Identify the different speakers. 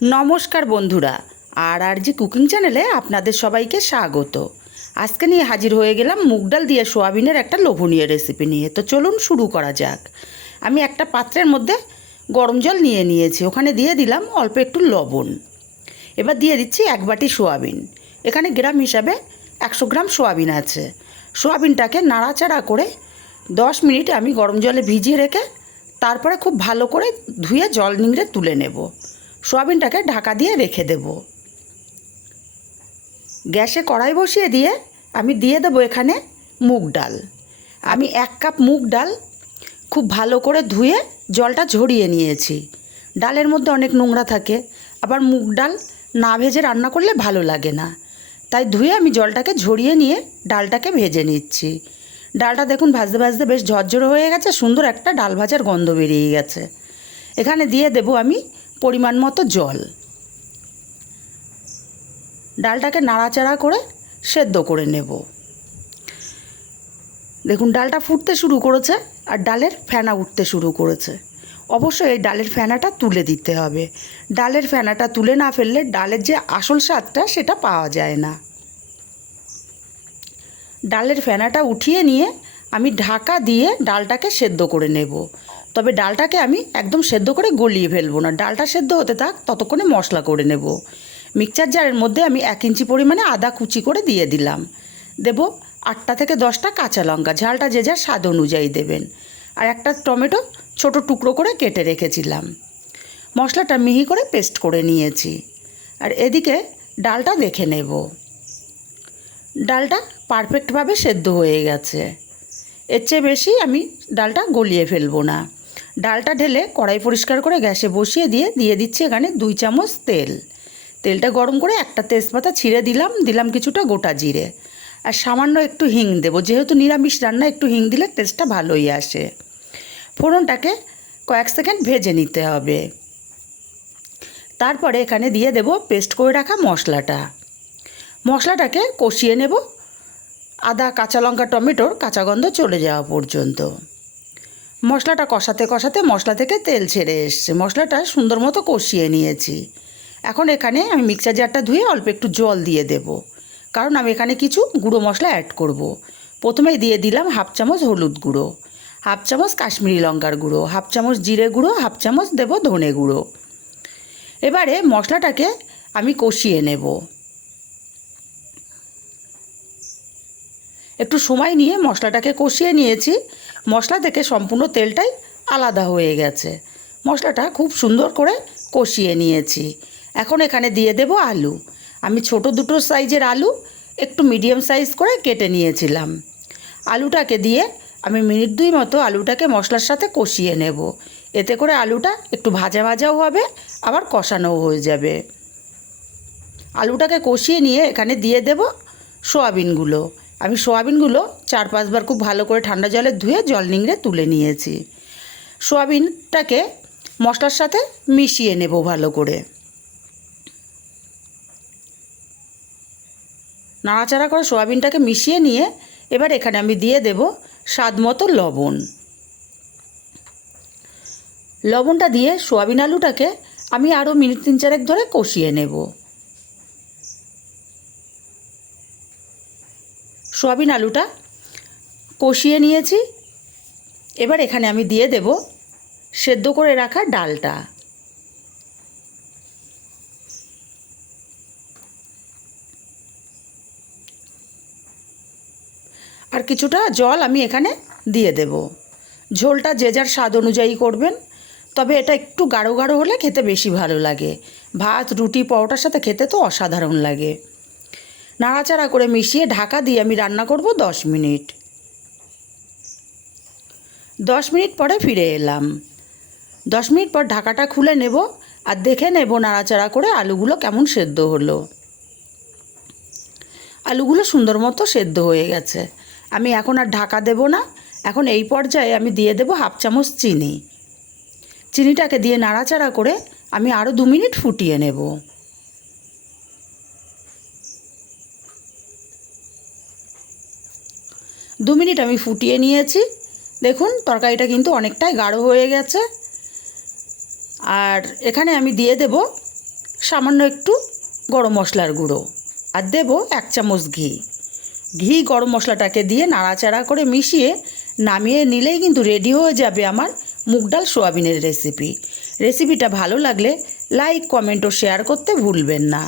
Speaker 1: নমস্কার বন্ধুরা, আর আর জি কুকিং চ্যানেলে আপনাদের সবাইকে স্বাগত। আজকে নিয়ে হাজির হয়ে গেলাম মুগ ডাল দিয়ে সোয়াবিনের একটা লোভনীয় রেসিপি নিয়ে। তো চলুন শুরু করা যাক। আমি একটা পাত্রের মধ্যে গরম জল নিয়ে নিয়েছি, ওখানে দিয়ে দিলাম অল্প একটু লবণ। এবার দিয়ে দিচ্ছি এক বাটি সোয়াবিন। এখানে গ্রাম হিসাবে একশো গ্রাম সোয়াবিন আছে। সোয়াবিনটাকে নাড়াচাড়া করে দশ মিনিট আমি গরম জলে ভিজিয়ে রেখে, তারপরে খুব ভালো করে ধুয়ে জল নিংড়ে তুলে নেব। সোয়াবিনটাকে ঢাকা দিয়ে রেখে দেব। গ্যাসে কড়াই বসিয়ে দিয়ে আমি দিয়ে দেবো এখানে মুগ ডাল। আমি এক কাপ মুগ ডাল খুব ভালো করে ধুয়ে জলটা ঝরিয়ে নিয়েছি। ডালের মধ্যে অনেক নোংরা থাকে, আবার মুগ ডাল না ভেজে রান্না করলে ভালো লাগে না। তাই ধুয়ে আমি জলটাকে ঝরিয়ে নিয়ে ডালটাকে ভেজে নিচ্ছি। ডালটা দেখুন ভাজতে ভাজতে বেশ ঝরঝরে হয়ে গেছে, সুন্দর একটা ডাল ভাজার গন্ধ বেরিয়ে গেছে। এখানে দিয়ে দেব আমি পরিমাণ মতো জল। ডালটাকে নাড়াচাড়া করে সেদ্ধ করে নেব। দেখুন, ডালটা ফুটতে শুরু করেছে আর ডালের ফেনা উঠতে শুরু করেছে। অবশ্যই এই ডালের ফেনাটা তুলে দিতে হবে। ডালের ফেনাটা তুলে না ফেললে ডালের যে আসল স্বাদটা সেটা পাওয়া যায় না। ডালের ফেনাটা উঠিয়ে নিয়ে আমি ঢাকা দিয়ে ডালটাকে সেদ্ধ করে নেব। তবে ডালটাকে আমি একদম সেদ্ধ করে গলিয়ে ফেলব না। ডালটা সেদ্ধ হতে থাক, ততক্ষণে মশলা করে নেব। মিক্সচার জারের মধ্যে আমি এক ইঞ্চি পরিমাণে আদা কুচি করে দিয়ে দিলাম। দেব আটটা থেকে দশটা কাঁচা লঙ্কা, ঝালটা যে যার স্বাদ অনুযায়ী দেবেন। আর একটা টমেটো ছোট টুকরো করে কেটে রেখেছিলাম। মশলাটা মিহি করে পেস্ট করে নিয়েছি। আর এদিকে ডালটা দেখে নেব। ডালটা পারফেক্টভাবে সেদ্ধ হয়ে গেছে। এর চেয়ে বেশি আমি ডালটা গলিয়ে ফেলব না। ডালটা ঢেলে কড়াই পরিষ্কার করে গ্যাসে বসিয়ে দিয়ে দিয়ে দিচ্ছি এখানে দুই চামচ তেল। তেলটা গরম করে একটা তেজপাতা ছিঁড়ে দিলাম দিলাম কিছুটা গোটা জিরে। আর সামান্য একটু হিং দেবো, যেহেতু নিরামিষ রান্না একটু হিং দিলে টেস্টটা ভালোই আসে। ফোড়নটাকে কয়েক সেকেন্ড ভেজে নিতে হবে। তারপরে এখানে দিয়ে দেব পেস্ট করে রাখা মশলাটা। মশলাটাকে কষিয়ে নেব। আদা, কাঁচা লঙ্কা, টমেটোর কাঁচা গন্ধ চলে যাওয়া পর্যন্ত। মশলাটা কষাতে কষাতে মশলা থেকে তেল ছেড়ে এসছে। মশলাটা সুন্দর মতো কষিয়ে নিয়েছি। এখন এখানে আমি মিক্সার জারটা ধুয়ে অল্প একটু জল দিয়ে দেব। কারণ আমি এখানে কিছু গুঁড়ো মশলা অ্যাড করব। প্রথমেই দিয়ে দিলাম হাফ চামচ হলুদ গুঁড়ো, হাফ চামচ কাশ্মীরি লঙ্কার গুঁড়ো, হাফ চামচ জিরে গুঁড়ো, হাফ চামচ দেব ধনে গুঁড়ো। এবারে মশলাটাকে আমি কষিয়ে নেব। একটু সময় নিয়ে মশলাটাকে কষিয়ে নিয়েছি। মশলা থেকে সম্পূর্ণ তেলটাই আলাদা হয়ে গেছে। মশলাটা খুব সুন্দর করে কষিয়ে নিয়েছি। এখন এখানে দিয়ে দেব আলু। আমি ছোট দুটো সাইজের আলু একটু মিডিয়াম সাইজ করে কেটে নিয়েছিলাম। আলুটাকে দিয়ে আমি মিনিট দুই মতো আলুটাকে মশলার সাথে কষিয়ে নেব। এতে করে আলুটা একটু ভাজা ভাজাও হবে, আবার কষানোও হয়ে যাবে। আলুটাকে কষিয়ে নিয়ে এখানে দিয়ে দেব সোয়াবিনগুলো। আমি সোয়াবিনগুলো চার পাঁচবার খুব ভালো করে ঠান্ডা জলে ধুয়ে জল নিংড়ে তুলে নিয়েছি। সোয়াবিনটাকে মশলার সাথে মিশিয়ে নেব ভালো করে। নাড়াচাড়া করে সোয়াবিনটাকে মিশিয়ে নিয়ে এবার এখানে আমি দিয়ে দেব স্বাদ মতো লবণ। লবণটা দিয়ে সোয়াবিন আলুটাকে আমি আরও মিনিট তিন চারেক ধরে কষিয়ে নেব। সোয়াবিন আলুটা কষিয়ে নিয়েছি। এবার এখানে আমি দিয়ে দেব সেদ্ধ করে রাখা ডালটা। আর কিছুটা জল আমি এখানে দিয়ে দেব। ঝোলটা যে যার স্বাদ অনুযায়ী করবেন। তবে এটা একটু গাঢ় গাঢ় হলে খেতে বেশি ভালো লাগে। ভাত, রুটি, পরোটার সাথে খেতে তো অসাধারণ লাগে। নাড়াচাড়া করে মিশিয়ে ঢাকা দিয়ে আমি রান্না করব দশ মিনিট। দশ মিনিট পরে ফিরে এলাম। দশ মিনিট পর ঢাকাটা খুলে নেব আর দেখে নেব নাড়াচাড়া করে আলুগুলো কেমন সেদ্ধ হলো। আলুগুলো সুন্দর মতো সেদ্ধ হয়ে গেছে। আমি এখন আর ঢাকা দেব না। এখন এই পর্যায়ে আমি দিয়ে দেব হাফ চামচ চিনি। চিনিটাকে দিয়ে নাড়াচাড়া করে আমি আরও দু মিনিট ফুটিয়ে নেব। দু মিনিট আমি ফুটিয়ে নিয়েছি। দেখুন, তরকারিটা কিন্তু অনেকটাই গাঢ় হয়ে গেছে। আর এখানে আমি দিয়ে দেব সামান্য একটু গরম মশলার গুঁড়ো আর দেব এক চামচ ঘি। ঘি গরম মশলাটাকে দিয়ে নাড়াচাড়া করে মিশিয়ে নামিয়ে নিলেই কিন্তু রেডি হয়ে যাবে আমার মুগ ডাল সোয়াবিনের রেসিপি। রেসিপিটা ভালো লাগলে লাইক, কমেন্ট ও শেয়ার করতে ভুলবেন না।